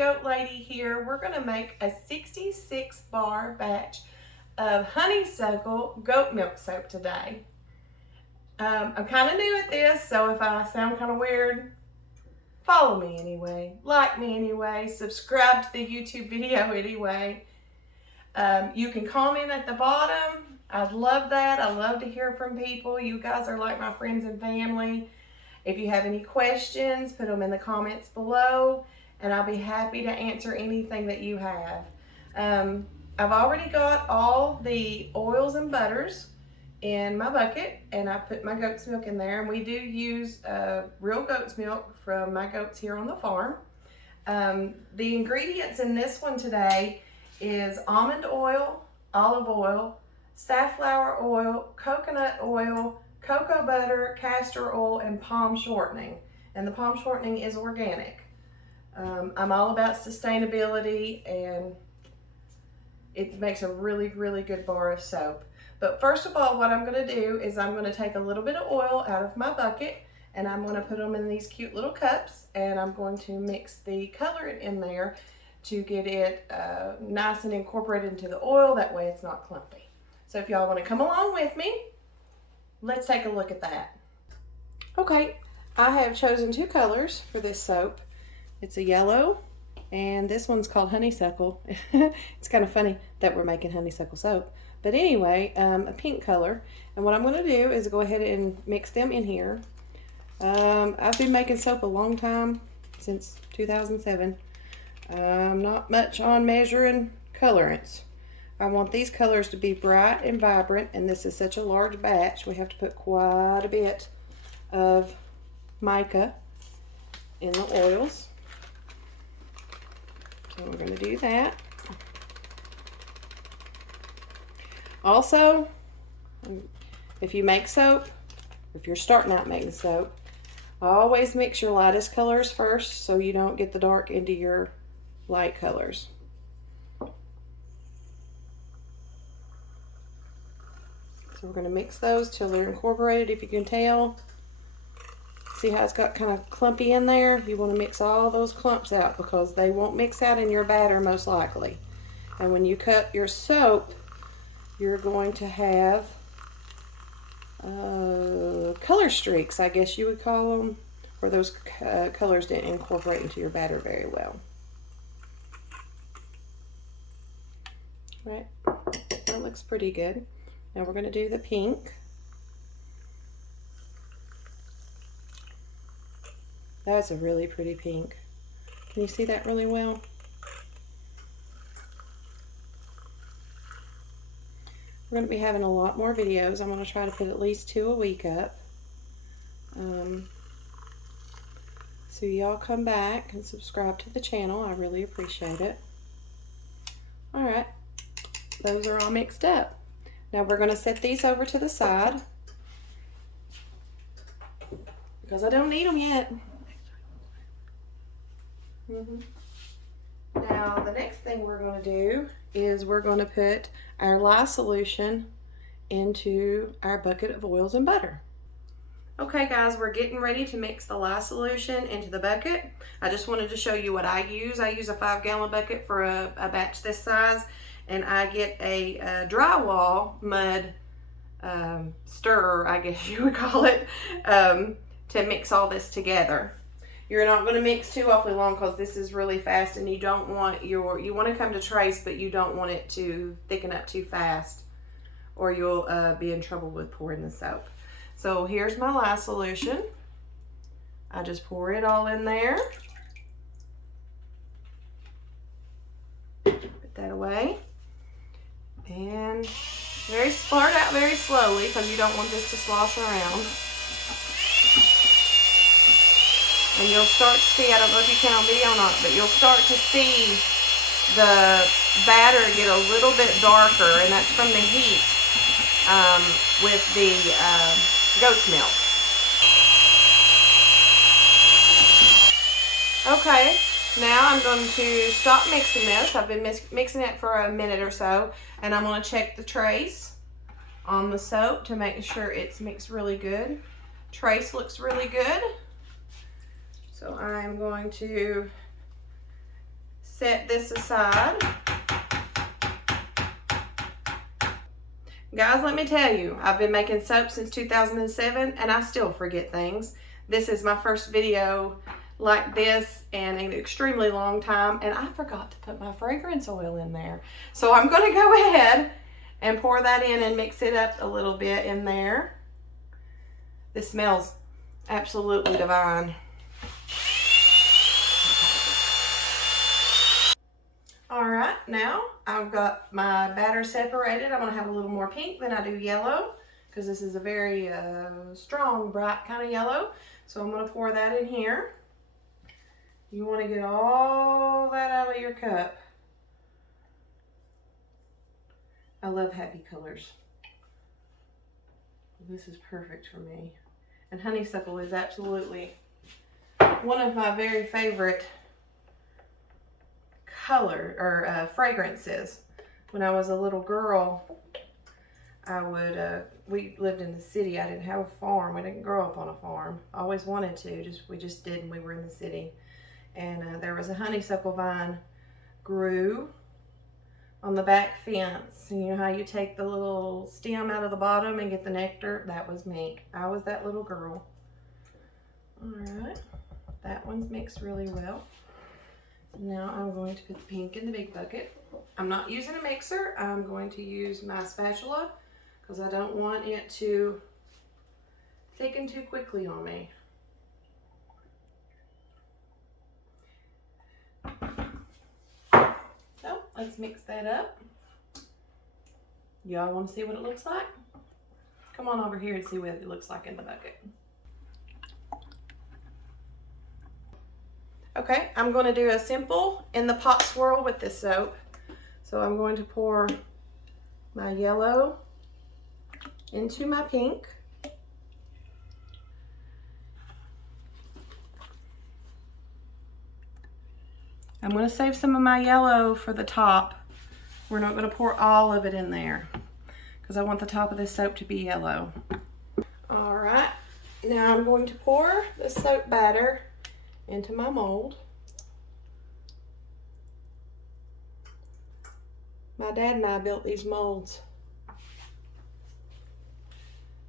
Goat Lady here. We're going to make a 66 bar batch of Honeysuckle goat milk soap today. I'm kind of new at this, so if I sound kind of weird, follow me anyway, like me anyway, subscribe to the YouTube video anyway. You can comment at the bottom. I'd love that. I love to hear from people. You guys are like my friends and family. If you have any questions, put them in the comments below, and I'll be happy to answer anything that you have. I've already got all the oils and butters in my bucket, and I put my goat's milk in there, and we do use real goat's milk from my goats here on the farm. The ingredients in this one today is almond oil, olive oil, safflower oil, coconut oil, cocoa butter, castor oil, and palm shortening. And the palm shortening is organic. I'm all about sustainability, and it makes a really, really good bar of soap. But first of all, what I'm going to do is I'm going to take a little bit of oil out of my bucket, and I'm going to put them in these cute little cups, and I'm going to mix the color in there to get it nice and incorporated into the oil. That way it's not clumpy. So if y'all want to come along with me, let's take a look at that. Okay, I have chosen two colors for this soap. It's a yellow, and this one's called Honeysuckle. It's kind of funny that we're making honeysuckle soap. But anyway, a pink color. And what I'm going to do is go ahead and mix them in here. I've been making soap a long time, since 2007. I'm not much on measuring colorants. I want these colors to be bright and vibrant, and this is such a large batch. We have to put quite a bit of mica in the oils. So we're going to do that. Also, if you make soap, if you're starting out making soap, always mix your lightest colors first so you don't get the dark into your light colors. So we're going to mix those till they're incorporated. If you can tell, see how it's got kind of clumpy in there? You want to mix all those clumps out because they won't mix out in your batter most likely. And when you cut your soap, you're going to have color streaks, I guess you would call them, where those colors didn't incorporate into your batter very well. Right, that looks pretty good. Now we're going to do the pink. That's a really pretty pink. Can you see that really well? We're going to be having a lot more videos. I'm going to try to put at least 2 a week up. So y'all come back and subscribe to the channel. I really appreciate it. Alright, those are all mixed up. Now we're going to set these over to the side because I don't need them yet. Now the next thing we're going to do is we're going to put our lye solution into our bucket of oils and butter. Okay guys, we're getting ready to mix the lye solution into the bucket. I just wanted to show you what I use. I use a 5-gallon bucket for a batch this size, and I get a drywall mud stirrer, I guess you would call it, to mix all this together. You're not going to mix too awfully long because this is really fast, and you don't want you want to come to trace, but you don't want it to thicken up too fast, or you'll be in trouble with pouring the soap. So here's my lye solution. I just pour it all in there. Put that away. And start out very slowly because you don't want this to slosh around. And you'll start to see, I don't know if you can on video or not, but you'll start to see the batter get a little bit darker, and that's from the heat with the goat's milk. Okay, now I'm going to stop mixing this. I've been mixing it for a minute or so, and I'm going to check the trace on the soap to make sure it's mixed really good. Trace looks really good. So I'm going to set this aside. Guys, let me tell you, I've been making soap since 2007 and I still forget things. This is my first video like this in an extremely long time, and I forgot to put my fragrance oil in there. So I'm gonna go ahead and pour that in and mix it up a little bit in there. This smells absolutely divine. All right, now I've got my batter separated. I'm gonna have a little more pink than I do yellow because this is a very strong, bright kind of yellow. So I'm gonna pour that in here. You wanna get all that out of your cup. I love happy colors. This is perfect for me. And honeysuckle is absolutely one of my very favorite color or fragrances. When I was a little girl, I would we lived in the city. I didn't have a farm. We didn't grow up on a farm. I always wanted to, we just didn't. We were in the city, and there was a honeysuckle vine grew on the back fence. And you know how you take the little stem out of the bottom and get the nectar? That was me. I was that little girl. All right, that one's mixed really well. Now I'm going to put the pink in the big bucket. I'm not using a mixer. I'm going to use my spatula because I don't want it to thicken too quickly on me. So let's mix that up. Y'all want to see what it looks like? Come on over here and see what it looks like in the bucket. Okay, I'm going to do a simple in the pot swirl with this soap. So I'm going to pour my yellow into my pink. I'm going to save some of my yellow for the top. We're not going to pour all of it in there because I want the top of this soap to be yellow. All right, now I'm going to pour the soap batter into my mold. My dad and I built these molds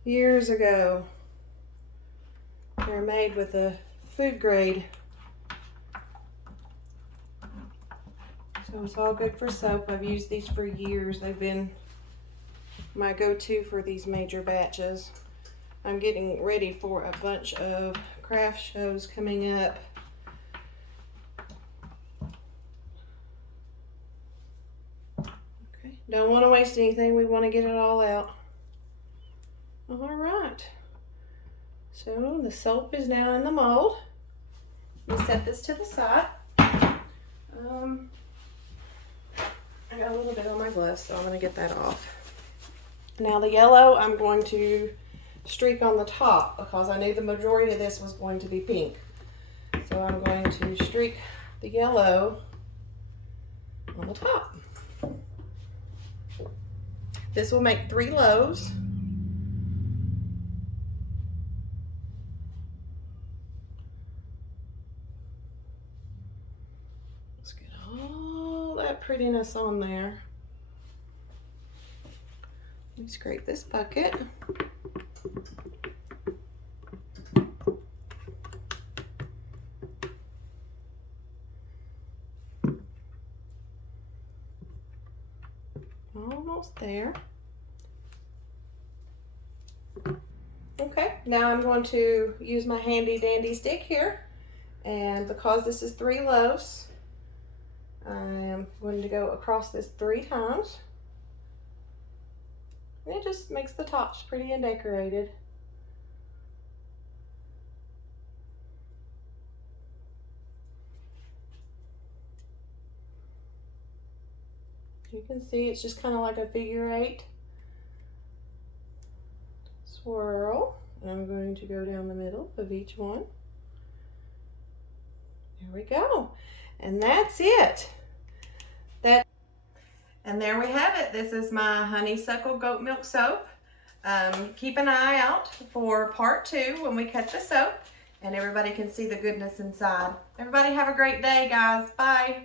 years ago. They're made with a food grade, so it's all good for soap. I've used these for years. They've been my go-to for these major batches. I'm getting ready for a bunch of craft shows coming up. Okay, don't want to waste anything. We want to get it all out. All right. So the soap is now in the mold. Let me set this to the side. I got a little bit on my gloves, so I'm going to get that off. Now the yellow, I'm going to streak on the top because I knew the majority of this was going to be pink. So I'm going to streak the yellow on the top. This will make 3 loaves. Let's get all that prettiness on there. Let me scrape this bucket. Almost there. Okay, now I'm going to use my handy dandy stick here, and because this is 3 loaves, I am going to go across this 3 times. And it just makes the tops pretty and decorated. You can see it's just kind of like a figure 8 swirl. And I'm going to go down the middle of each one. There we go. And that's it. And there we have it. This is my honeysuckle goat milk soap. Keep an eye out for part 2 when we cut the soap and everybody can see the goodness inside. Everybody have a great day, guys. Bye.